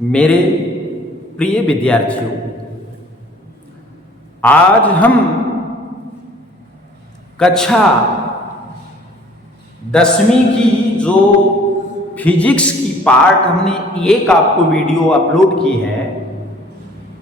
मेरे प्रिय विद्यार्थियों, आज हम कक्षा 10वीं की जो फिजिक्स की पार्ट हमने एक आपको वीडियो अपलोड की है,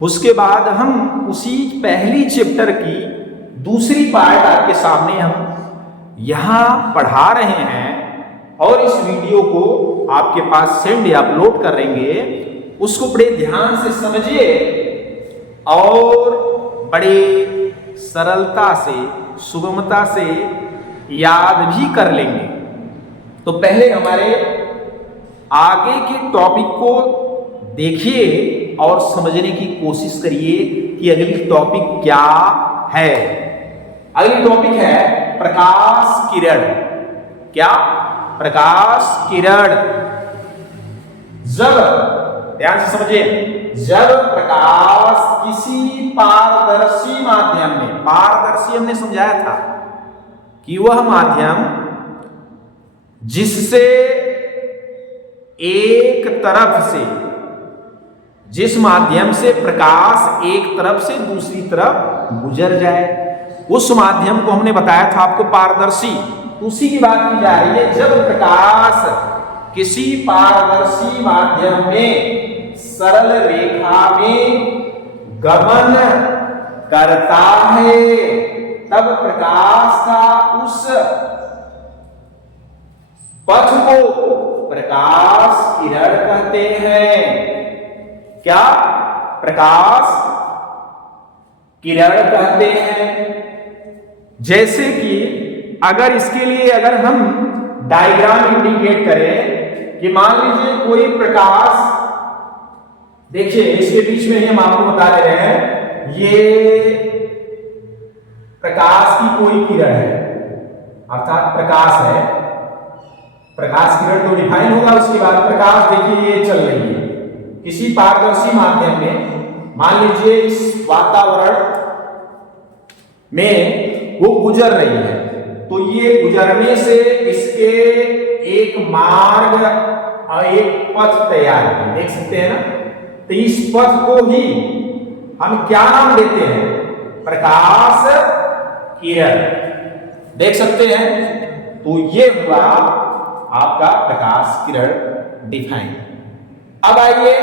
उसके बाद हम उसी पहली चैप्टर की दूसरी पार्ट आपके सामने हम यहाँ पढ़ा रहे हैं और इस वीडियो को आपके पास सेंड या अपलोड करेंगे। उसको बड़े ध्यान से समझिए और बड़े सरलता से, सुगमता से याद भी कर लेंगे। तो पहले हमारे आगे के टॉपिक को देखिए और समझने की कोशिश करिए कि अगली टॉपिक क्या है। अगली टॉपिक है प्रकाश किरण। क्या? प्रकाश किरण। जब, ध्यान से समझिए, जब प्रकाश किसी पारदर्शी माध्यम में, पारदर्शी हमने समझाया था कि वह माध्यम जिससे एक तरफ से, जिस माध्यम से प्रकाश एक तरफ से दूसरी तरफ गुजर जाए, उस माध्यम को हमने बताया था आपको पारदर्शी। उसी की बात की जा रही है। जब प्रकाश किसी पारदर्शी माध्यम में सरल रेखा में गमन करता है, तब प्रकाश का उस पथ को प्रकाश किरण कहते हैं। क्या? प्रकाश किरण कहते हैं। जैसे कि अगर इसके लिए अगर हम डायग्राम इंडिकेट करें कि मान लीजिए कोई प्रकाश, देखिए इसके बीच में ही हम आपको बता दे रहे हैं, ये प्रकाश की कोई किरण है, अर्थात प्रकाश है। प्रकाश किरण तो डिफाइन होगा, उसके बाद प्रकाश देखिए ये चल रही है किसी पारदर्शी माध्यम में। मान लीजिए इस वातावरण में वो गुजर रही है, तो ये गुजरने से इसके एक मार्ग और एक पथ तैयार है, देख सकते हैं ना। तो इस पथ को ही हम क्या नाम देते हैं? प्रकाश किरण। देख सकते हैं। तो ये हुआ आपका प्रकाश किरण डिफाइन। अब आइए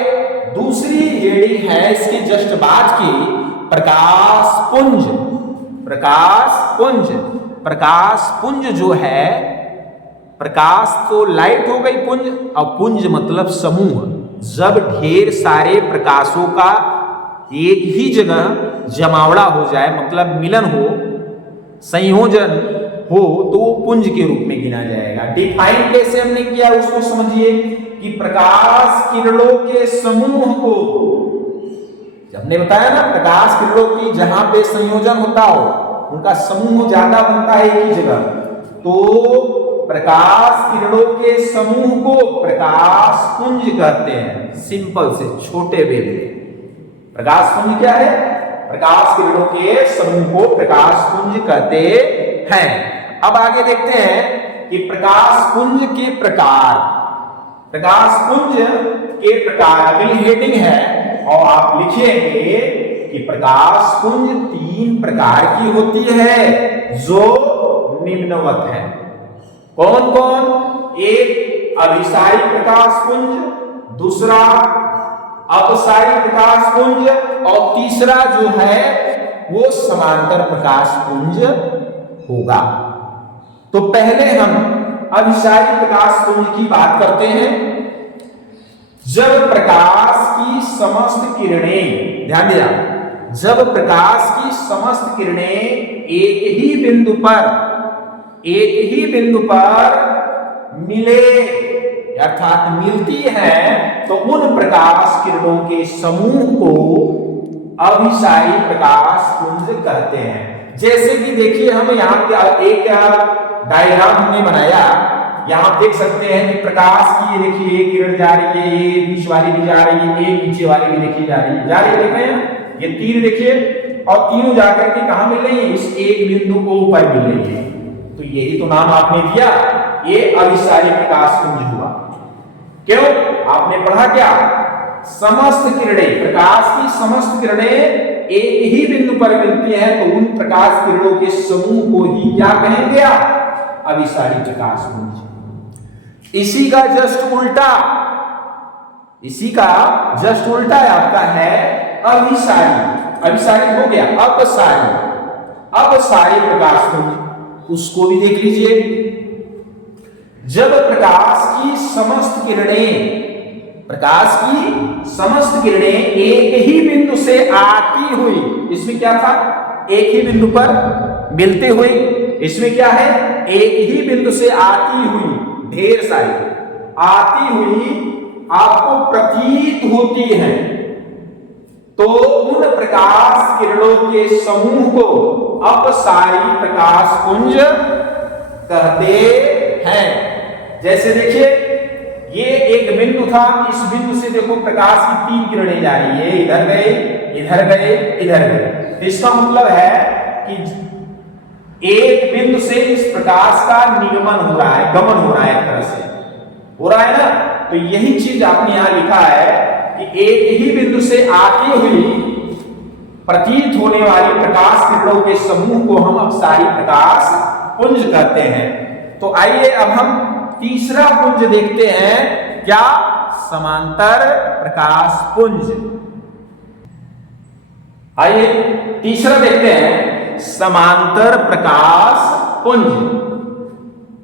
दूसरी हेडिंग है इसकी जस्ट बाद की, प्रकाश पुंज। प्रकाश पुंज। प्रकाश पुंज जो है, प्रकाश तो लाइट हो गई पुंज, और पुंज मतलब समूह। जब ढेर सारे प्रकाशों का एक ही जगह जमावड़ा हो जाए, मतलब मिलन हो, संयोजन हो, तो वो पुंज के रूप में गिना जाएगा। डिफाइन कैसे हमने किया उसको समझिए कि प्रकाश किरणों के समूह को, हमने बताया ना, प्रकाश किरणों की जहां पे संयोजन होता हो, उनका समूह ज्यादा बनता है एक ही जगह, तो प्रकाश किरणों के समूह को प्रकाश पुंज कहते हैं। सिंपल से, छोटे वे में प्रकाश पुंज क्या है? प्रकाश किरणों के समूह को प्रकाश पुंज कहते हैं। अब आगे देखते हैं कि प्रकाश पुंज के प्रकार। प्रकाश पुंज के प्रकार अगली हेडिंग है, और आप लिखेंगे कि प्रकाश पुंज 3 प्रकार की होती है जो निम्नवत है। कौन कौन? एक अभिसारी प्रकाश पुंज, दूसरा अपसारी प्रकाश पुंज, और तीसरा जो है वो समांतर प्रकाश पुंज होगा। तो पहले हम अभिसारी प्रकाश पुंज की बात करते हैं। जब प्रकाश की समस्त किरणें, ध्यान दिया, जब प्रकाश की समस्त किरणें एक ही बिंदु पर मिले, अर्थात मिलती हैं, तो उन प्रकाश किरणों के समूह को अभिसारी प्रकाश पुंज कहते हैं। जैसे कि देखिए, हम यहाँ पे एक डायग्राम हमने बनाया, यहाँ देख सकते हैं कि प्रकाश की, देखिए एक किरण जा रही है, ये बीच वाली भी जा रही है, एक नीचे वाली भी देखिए जा रही है, देख रहे हैं ये तीर देखिए, और तीनों जाकर के कहां मिल रही है? इस एक बिंदु को ऊपर मिल रही है। तो यही तो नाम आपने दिया, ये अभिसारी प्रकाश पुंज हुआ। क्यों? आपने पढ़ा क्या? समस्त किरणें, प्रकाश की समस्त किरणें एक ही बिंदु पर मिलती हैं तो उन प्रकाश किरणों के समूह को ही क्या कहेंगे आप? अभिसारी प्रकाश पुंज। इसी का जस्ट उल्टा, इसी का जस्ट उल्टा आपका है अभिसारी। अभिसारी हो गया अपसारी, अपसारी प्रकाश पुंज, उसको भी देख लीजिए। जब प्रकाश की समस्त किरणें, प्रकाश की समस्त किरणें एक ही बिंदु से आती हुई, इसमें क्या था? एक ही बिंदु पर मिलते हुए, इसमें क्या है? एक ही बिंदु से आती हुई, ढेर सारी आती हुई आपको प्रतीत होती है, तो उन प्रकाश किरणों के समूह को अपसारी प्रकाश पुंज कहते हैं। जैसे देखिए, ये एक बिंदु था, इस बिंदु से देखो प्रकाश की 3 किरणें जा रही है, इधर गए, इधर गए, इधर गए। इसका मतलब है कि एक बिंदु से इस प्रकाश का निगमन हो रहा है, गमन हो रहा है, एक तरह से हो रहा है ना। तो यही चीज आपने यहां लिखा है कि एक ही बिंदु से आती हुई प्रतीत होने वाली प्रकाश किरणों के समूह को हम अपसारी प्रकाश पुंज कहते हैं। तो आइए अब हम तीसरा पुंज देखते हैं, क्या? समांतर प्रकाश पुंज। आइए तीसरा देखते हैं, समांतर प्रकाश पुंज।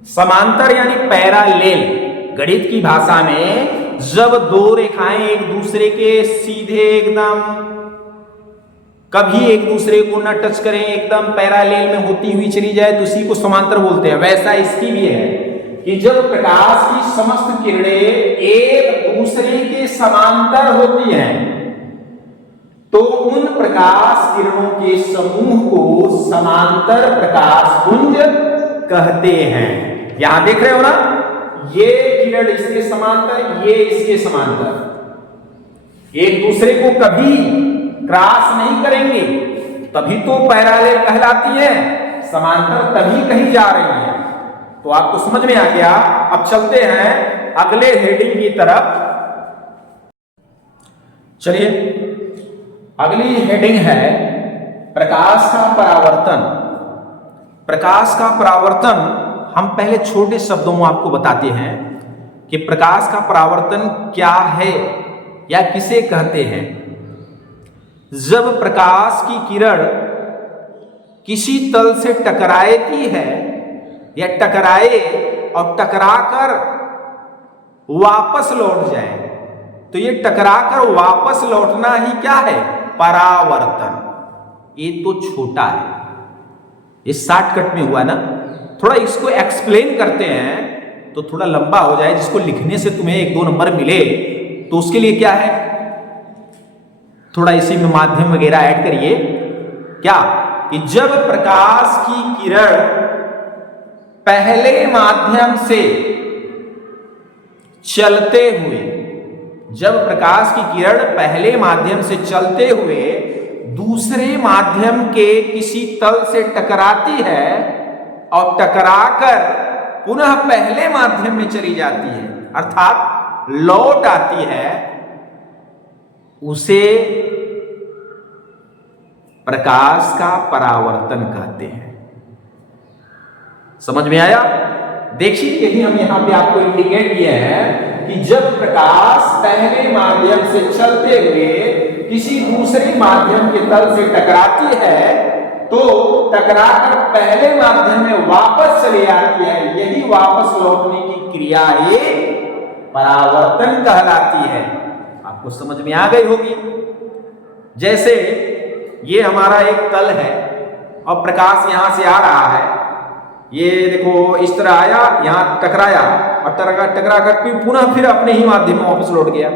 समांतर यानी पैरेलल, गणित की भाषा में जब दो रेखाएं एक दूसरे के सीधे एकदम कभी एक दूसरे को न टच करें, एकदम पैरेलल में होती हुई चली जाए तो उसी को समांतर बोलते हैं। वैसा इसकी भी है कि जब प्रकाश की समस्त किरणें एक दूसरे के समांतर होती हैं तो उन प्रकाश किरणों के समूह को समांतर प्रकाश पुंज कहते हैं। यहां देख रहे हो ना, ये किरण इसके समांतर, ये इसके समांतर, एक दूसरे को कभी क्रॉस नहीं करेंगे, तभी तो पैरेलल कहलाती है, समांतर तभी कही जा रही है। तो आपको समझ में आ गया। अब चलते हैं अगले हेडिंग की तरफ। चलिए, अगली हेडिंग है प्रकाश का परावर्तन। प्रकाश का परावर्तन हम पहले छोटे शब्दों में आपको बताते हैं कि प्रकाश का परावर्तन क्या है या किसे कहते हैं। जब प्रकाश की किरण किसी तल से टकराती है या टकराए और टकराकर वापस लौट जाए, तो ये टकराकर वापस लौटना ही क्या है? परावर्तन। ये तो छोटा है, ये शॉर्टकट में हुआ ना। थोड़ा इसको एक्सप्लेन करते हैं तो थोड़ा लंबा हो जाए, जिसको लिखने से तुम्हें 1-2 नंबर मिले, तो उसके लिए क्या है, थोड़ा इसी में माध्यम वगैरह ऐड करिए। क्या कि जब प्रकाश की किरण पहले माध्यम से चलते हुए, जब प्रकाश की किरण पहले माध्यम से चलते हुए दूसरे माध्यम के किसी तल से टकराती है और टकराकर पुनः पहले माध्यम में चली जाती है, अर्थात लौट आती है, उसे प्रकाश का परावर्तन कहते हैं। समझ में आया? देखिए, यही हम यहां पे आपको इंडिकेट किए हैं कि जब प्रकाश पहले माध्यम से चलते हुए किसी दूसरे माध्यम के तल से टकराती है तो टकराकर पहले माध्यम में वापस चली आती है, यही वापस लौटने की क्रिया ही परावर्तन कहलाती है। आपको समझ में आ गई होगी। जैसे ये हमारा एक तल है और प्रकाश यहां से आ रहा है, ये देखो इस तरह आया, यहां टकराया और टकरा कर पुनः फिर अपने ही माध्यम में वापस लौट गया।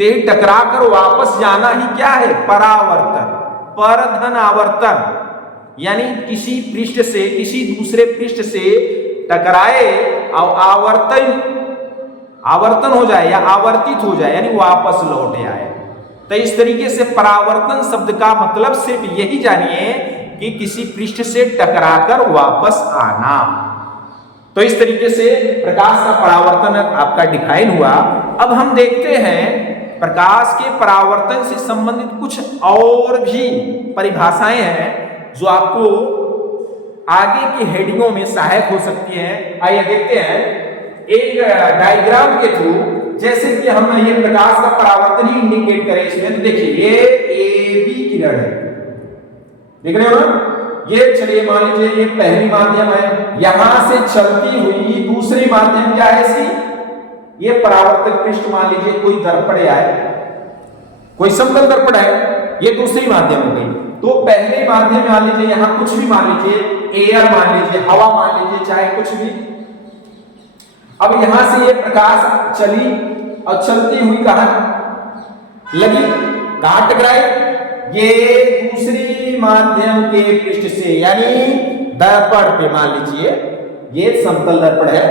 तो टकरा कर वापस जाना ही क्या है? परावर्तन, परधन आवर्तन, यानी किसी पृष्ठ से किसी दूसरे पृष्ठ से टकराए और आवर्तन हो जाए या आवर्तित हो जाए, यानी वापस लौट आए। तो इस तरीके से परावर्तन शब्द का मतलब सिर्फ यही जानिए कि किसी पृष्ठ से टकराकर वापस आना। तो इस तरीके से प्रकाश का परावर्तन आपका डिफाइन हुआ। अब हम देखते हैं प्रकाश के परावर्तन से संबंधित कुछ और भी परिभाषाएं हैं जो आपको आगे की हेडिंगों में सहायक हो सकती हैं। आइए देखते हैं एक डायग्राम के थ्रू, जैसे कि हम ये प्रकाश का परावर्तन ही इंडिकेट करें इसमें। तो देखिए ये ए बी किरण है, देख रहे हो ना। ये चलिए मान लीजिए ये पहली माध्यम है, यहां से चलती हुई दूसरी माध्यम क्या है इसकी, ये परावर्तक पृष्ठ मान लीजिए कोई दर्पण है, कोई समतल दर्पण है, ये दूसरी माध्यम हो गई। तो पहले माध्यम मान लीजिए यहां कुछ भी मान लीजिए, एयर मान लीजिए, हवा मान लीजिए, चाहे कुछ भी। अब यहां से ये प्रकाश चली और चलती हुई कहां लगी, कहां टकराई, ये दूसरी माध्यम के पृष्ठ से यानी दर्पण पे मान लीजिए, ये समतल दर्पण है,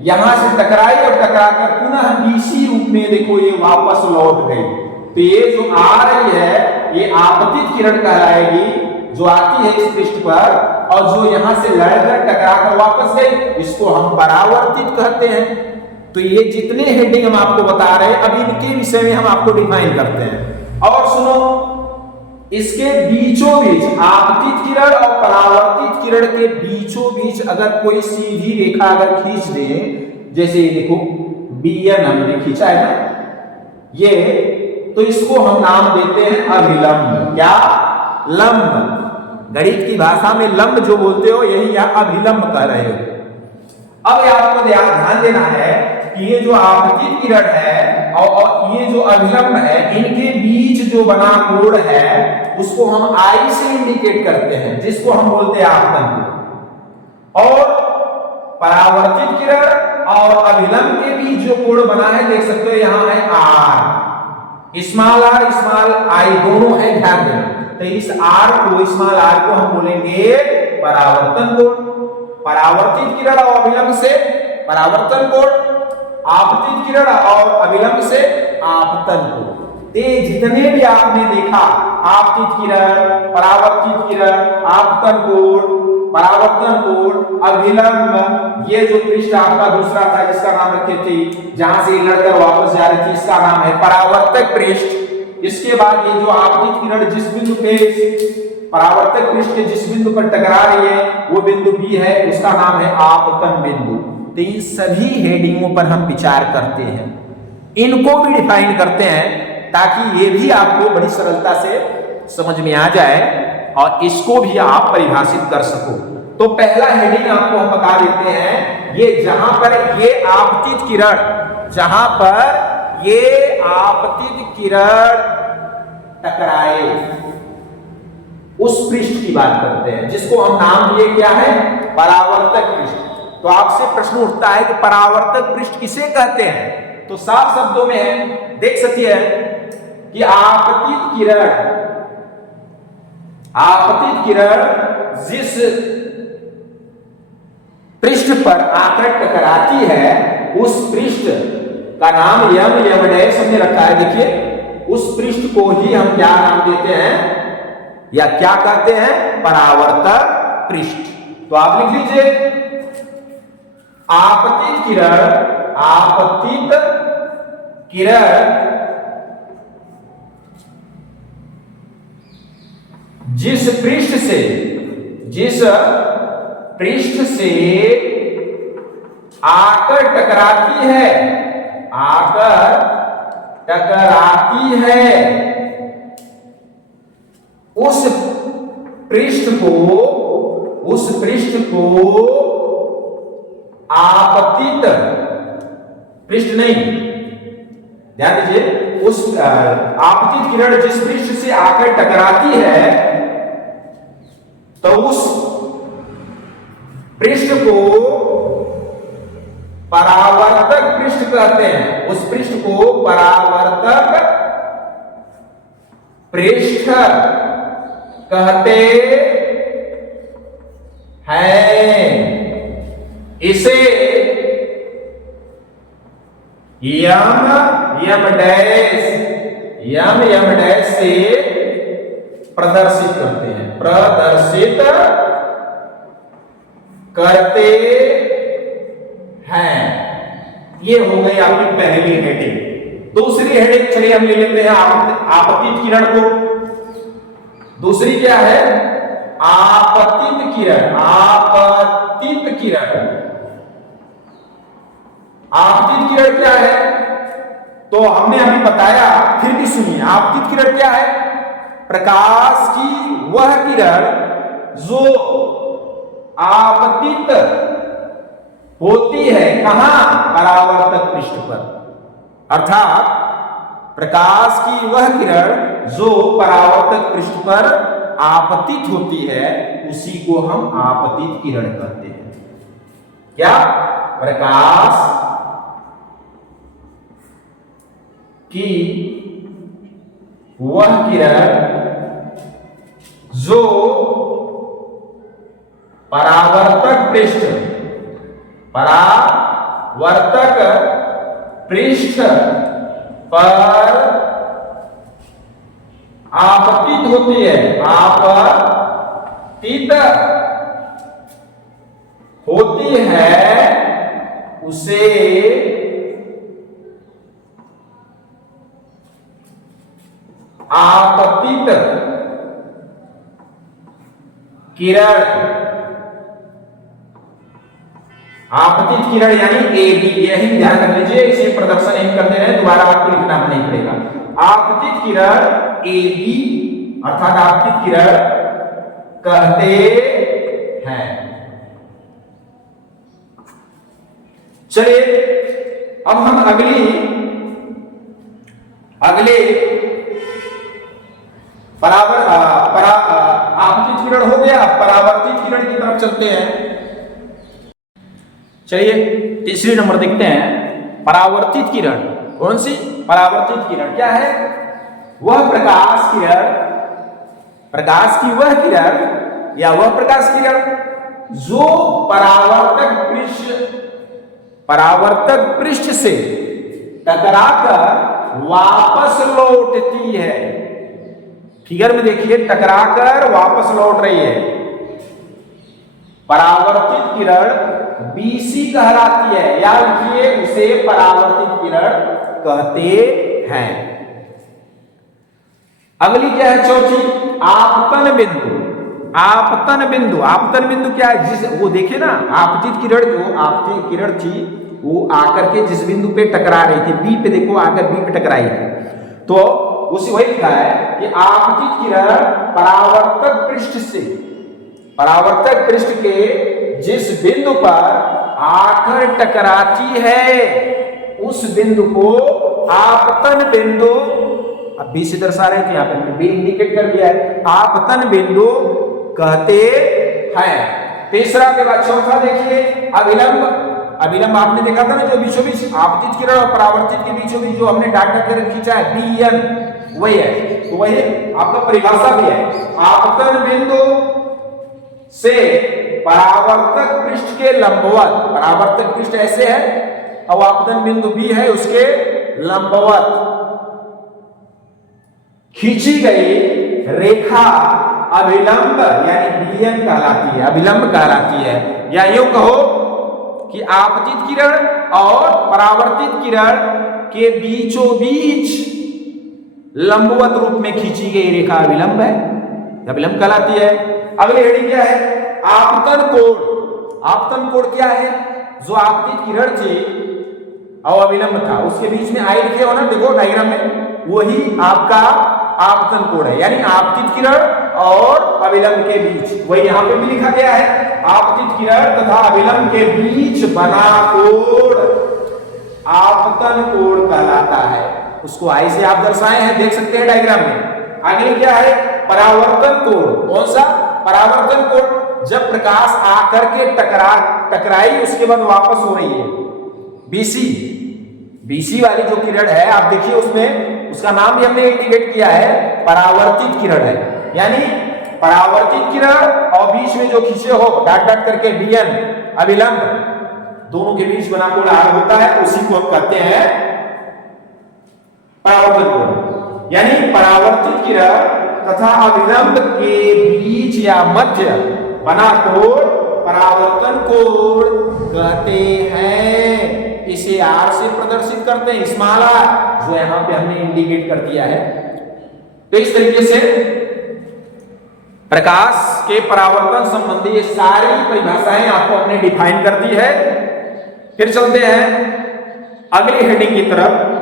यहां से टकराई और टकराकर पुनः बीसी रूप में देखो ये वापस लौट गई। तो ये जो आ रही है ये आपतित किरण कहलाएगी, जो आती है इस पृष्ठ पर, और जो यहां से लड़कर टकराकर वापस गई इसको हम परावर्तित कहते हैं। तो ये जितने हेडिंग हम आपको बता रहे हैं अब इनके विषय में हम आपको डिफाइन करते हैं। और सुनो, इसके बीचों बीच आपतित किरण और परावर्तित किरण के बीचों बीच अगर कोई सीधी रेखा अगर खींच दे, जैसे ये देखो BN हमने खींचा है ना ये, तो इसको हम नाम देते हैं अभिलंब। क्या? लंब। गणित की भाषा में लंब जो बोलते हो यही यहां अभिलंब कह रहे हो। अब आपको ध्यान देना है कि ये जो आपतित किरण है और ये जो अभिलंब है, इनके बीच जो बना कोण है उसको हम आई से इंडिकेट करते हैं, जिसको हम बोलते हैं आपतन कोण। और परावर्तित किरण और अभिलंब के बीच जो कोण बना है देख सकते हो यहां है R, small R small I दोनों है, ध्यान देना। तो इस आर को, स्मॉल आर को हम बोलेंगे परावर्तन कोण। परावर्तित किरण और अभिलंब से परावर्तन कोण, आपतित किरण और अभिलंब से आपतन कोण। ये जितने भी आपने देखा आपतित किरण, परावर्तित किरण, आपतन कोण, परावर्तन कोण, अभिलंब, ये जो पृष्ठ आपका दूसरा था जिसका नाम रखे थे, जहां से लड़कर वापस जा रही थी, इसका नाम है परावर्तक पृष्ठ। इसके बाद ये जो आपतित किरण जिस बिंदु पे परावर्तक पृष्ठ के जिस बिंदु पर टकरा रही है वो बिंदु B है, उसका नाम है आपतन बिंदु। तो इन सभी हेडिंगों पर हम विचार करते हैं, इनको भी डिफाइन करते हैं ताकि ये भी आपको बड़ी सरलता से समझ में आ जाए और इसको भी आप परिभाषित कर सको। तो पहला हेडिंग आपको हम बता देते हैं, ये जहां पर ये आपतित किरण, जहां पर ये आपतित किरण टकराए उस पृष्ठ की बात करते हैं, जिसको हम नाम दिए क्या है, परावर्तक पृष्ठ। तो आपसे प्रश्न उठता है कि परावर्तक पृष्ठ किसे कहते हैं? तो साफ शब्दों में देख सकते हैं कि आपतित किरण जिस पृष्ठ पर आकर टकराती है उस पृष्ठ का नाम यम डैश हमने रखा है। देखिए उस पृष्ठ को ही हम क्या नाम देते हैं या क्या कहते हैं, परावर्तक पृष्ठ। तो आप लिख लीजिए आपतित किरण जिस पृष्ठ से आकर टकराती है उस पृष्ठ को आपतित पृष्ठ नहीं, ध्यान दीजिए, उस आपतित किरण जिस पृष्ठ से आकर टकराती है तो उस पृष्ठ को परावर्तक पृष्ठ कहते हैं। उस पृष्ठ को परावर्तक पृष्ठ कहते हैं। इसे यम डैश से प्रदर्शित करते हैं, प्रदर्शित करते हैं। ये हो गई आपकी पहली हेडिंग। दूसरी हेडिंग चलिए हम ले लेते हैं आपतित किरण को। दूसरी क्या है? आपतित किरण। आपतित किरण। आपतित किरण क्या है? तो हमने अभी बताया, फिर भी सुनिए। आपतित किरण क्या है? प्रकाश की वह किरण जो आपतित होती है कहां? परावर्तक पृष्ठ पर। अर्थात प्रकाश की वह किरण जो परावर्तक पृष्ठ पर आपतित होती है उसी को हम आपतित किरण कहते हैं। क्या? प्रकाश की वह किरण जो परावर्तक पृष्ठ पर आपतित होती है, आपतित होती है, उसे आपतित किरण। आपतित किरण यानी AB, यही ध्यान रख लीजिए, इसे प्रदर्शन नहीं करते रहे, दोबारा आपको लिखना नहीं पड़ेगा। आपतित किरण AB अर्थात आपतित किरण कहते हैं। चलिए अब हम अगले आपतित किरण हो गया, परावर्तित किरण की तरफ चलते हैं। चलिए तीसरी नंबर देखते हैं, परावर्तित किरण। कौन सी? परावर्तित किरण क्या है? वह प्रकाश किरण, प्रकाश की वह किरण या वह प्रकाश किरण जो परावर्तक पृष्ठ से टकराकर वापस लौटती है। फिगर में देखिए, टकराकर वापस लौट रही है। परावर्तित किरण BC कहलाती है, याद रखिए, उसे परावर्तित किरण कहते हैं। अगली क्या है? चौथी, आपतन बिंदु। आपतन बिंदु। आपतन बिंदु क्या है? जिस वो देखे ना, आपतित किरण जो आपतित किरण थी वो आकर के जिस बिंदु पे टकरा रही थी, B पे देखो, आकर B पे टकराई थी, तो उसी वही लिखा है कि आपतित किरण परावर्तक पृष्ठ के जिस बिंदु पर आकर टकराती है उस बिंदु को आपतन बिंदु, अब B से दर्शा रहे थे, यहां पे B इंडिकेट कर दिया है, आपतन बिंदु कहते हैं। तीसरा के बाद चौथा देखिए, अभिलंब। अभिलंब आपने देखा था ना, जो बीचों बीच आपतित किरण और परावर्तित के बीचों बीच जो हमने डाट कर खींचा है, BN, वही है। तो वही आपका परिभाषा भी है, आपतन बिंदु से परावर्तक पृष्ठ के लंबवत। परावर्तक पृष्ठ ऐसे है और आपतन बिंदु B है, उसके लंबवत खींची गई रेखा अभिलंब यानी BN कहलाती है, अभिलंब कहलाती है। या यूं कहो कि आपतित किरण और परावर्तित किरण के बीचों बीच लंबवत रूप में खींची गई रेखा अभिलंब है, अभिलंब कहलाती है। अगली हेडिंग क्या है? आपतन कोण। आपतन कोण क्या है? जो आपतित किरण थी और अभिलंब था, उसके बीच में आई लिखे हो ना, देखो डायग्राम में, वही आपका आपतन कोण है, यानी आपतित किरण और अभिलंब के बीच, वही यहां पे भी लिखा गया है, आपतित किरण तथा अभिलंब के बीच बना कोण आपतन कोण कहलाता है। उसको आई से आप दर्शाए हैं, देख सकते हैं डायग्राम में। आगे क्या है? परावर्तन कोण। कौन सा? परावर्तन कोण जब प्रकाश आकर के टकराई उसके बाद वापस हो रही है, BC वाली जो किरण है, आप देखिए उसमें उसका नाम भी हमने इंडिकेट किया है, परावर्तित किरण है। यानी परावर्तित किरण और बीच में जो खींचे हो डाट डाट करके BN अभिलंब, दोनों के बीच बना कोण होता है, उसी को हम कहते हैं परावर्तन कोण। यानी परावर्तित किरण तथा अभिलंब के बीच या मध्य बना कोण परावर्तन कोण कहते हैं। इसे आर से प्रदर्शित करते हैं, स्मॉल आर, जो यहां पे हमने इंडिकेट कर दिया है। तो इस तरीके से प्रकाश के परावर्तन संबंधी ये सारी परिभाषाएं आपको अपने डिफाइन कर दी है। फिर चलते हैं अगली हेडिंग की तरफ।